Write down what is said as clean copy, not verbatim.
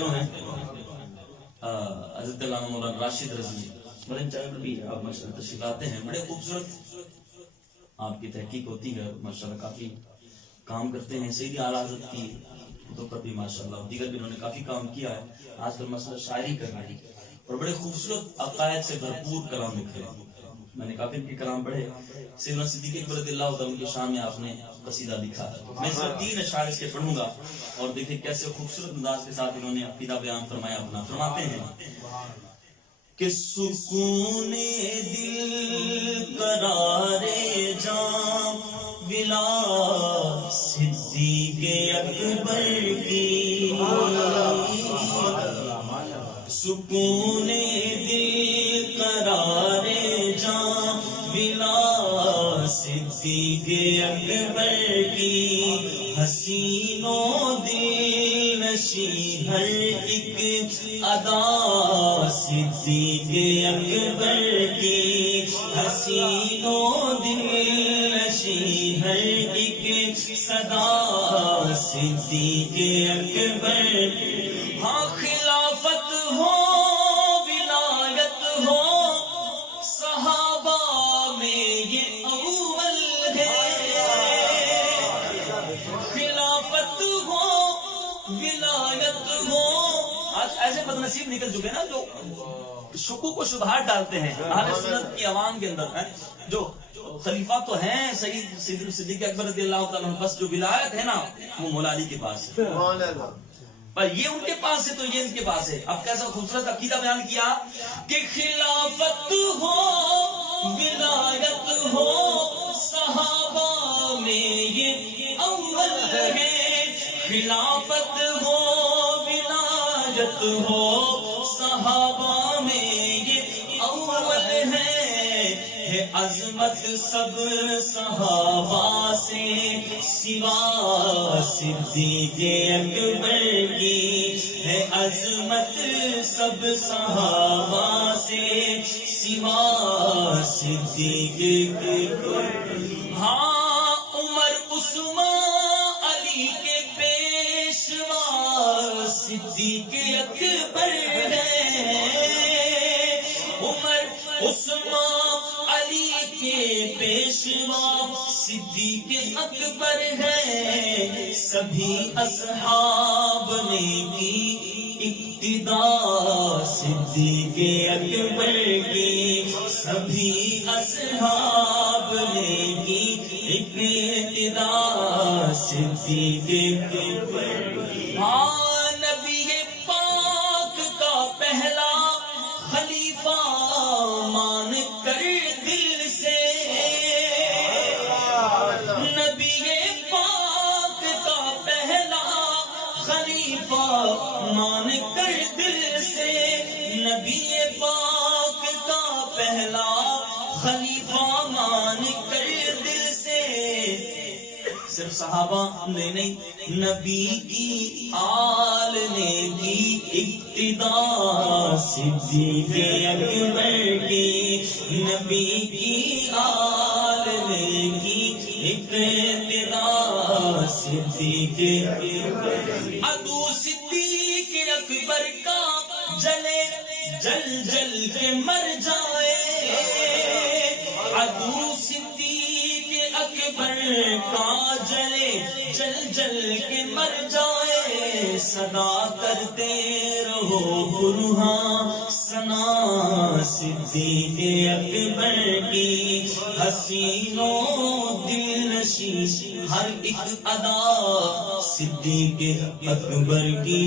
Fellow ہیں حضرت علامہ مولانا راشد رضوی، بڑے چینل بھی آپ ماشاءاللہ تشریف لاتے ہیں، بڑے خوبصورت آپ کی تحقیق ہوتی ہے، ماشاءاللہ کافی کام کرتے ہیں، سیدی اعلیٰ حضرت کی کتب پر بھی ماشاءاللہ دیگر بھی انہوں نے کافی کام کیا ہے، آج کل مسئلہ شاعری کر رہی اور بڑے خوبصورت عقائد سے بھرپور کلام لکھے ہیں۔ میں نے کافی ان کے کلام پڑھے، سیدنا صدیق اکبر رضی اللہ تعالیٰ کی شان میں آپ نے قصیدہ لکھا ہے، میں صرف 3 اشعار اس کے پڑھوں گا اور دیکھیں کیسے خوبصورت انداز کے ساتھ انہوں نے عقیدہ بیان فرمایا اپنا۔ فرماتے ہیں کہ سکون دل قرار جاں ولا صدیق اکبر کی، سکون دل قرار جاں ولا صدیق اکبر کی، حسینوں دل نشی ہر ایک ادا صدیق اکبر کی، حسینوں دل نشی ہر ایک صدا صدیق اکبر۔ ہاں خلافت ہو ولایت ہو صحابہ میں یہ اول ہے، خلافت ہو ولایت ہو۔ آج ایسے بد نصیب نکل چکے نا جو شکوک و شبہات ڈالتے ہیں اہل سنت کی عوام کے اندر، جو خلیفہ تو ہیں سید صدیق اکبر رضی اللہ تعالیٰ عنہ، بس جو ولایت ہے نا وہ مولا علی کے پاس ہے، پر یہ ان کے پاس ہے تو یہ ان کے پاس ہے۔ اب کیسا خوبصورت عقیدہ بیان کیا کہ خلافت ہو ولایت ہو صحابہ میں یہ اول ہے، خلافت ہو ولایت ہو صحابہ میں یہ اول ہے، عظمت سب صحابہ سے سوا صدیق اکبر کی، ہے عظمت سب صحابہ سے سوا صدیق اکبر۔ ہاں عمر عثمان علی کے پیشوا صدیق اکبر ہے، عمر عثمان علی کے پیشوا صدیق اکبر ہے، سبھی اصحاب نے کی اقتدا صدیق اکبر کی، سبھی اصحاب نے کی اقتدا صدیق اکبر۔ ہاں نبی پاک کا پہلا خلیفہ مان کر دل سے، نبی پاک کا پہلا خلیفہ مان کر دل سے، نبی پاک کا پہلا خلیفہ مان کر دل سے، صرف صحابہ نے نہیں نبی کی آل نے کی اقتدا صدیق اکبر کی، نبی کی آل نے کی اقتدا صدیق اکبر۔ عدو صدیق اکبر کا جلے جل جل کے مر جائے، عدو صدیق اکبر کا جلے جل جل کے مر جائے، صدا کرتے رہو برہاں ثنا صدیق اکبر کی، حسینوں دل نشی ہر ایک ادا صدیق اکبر کی۔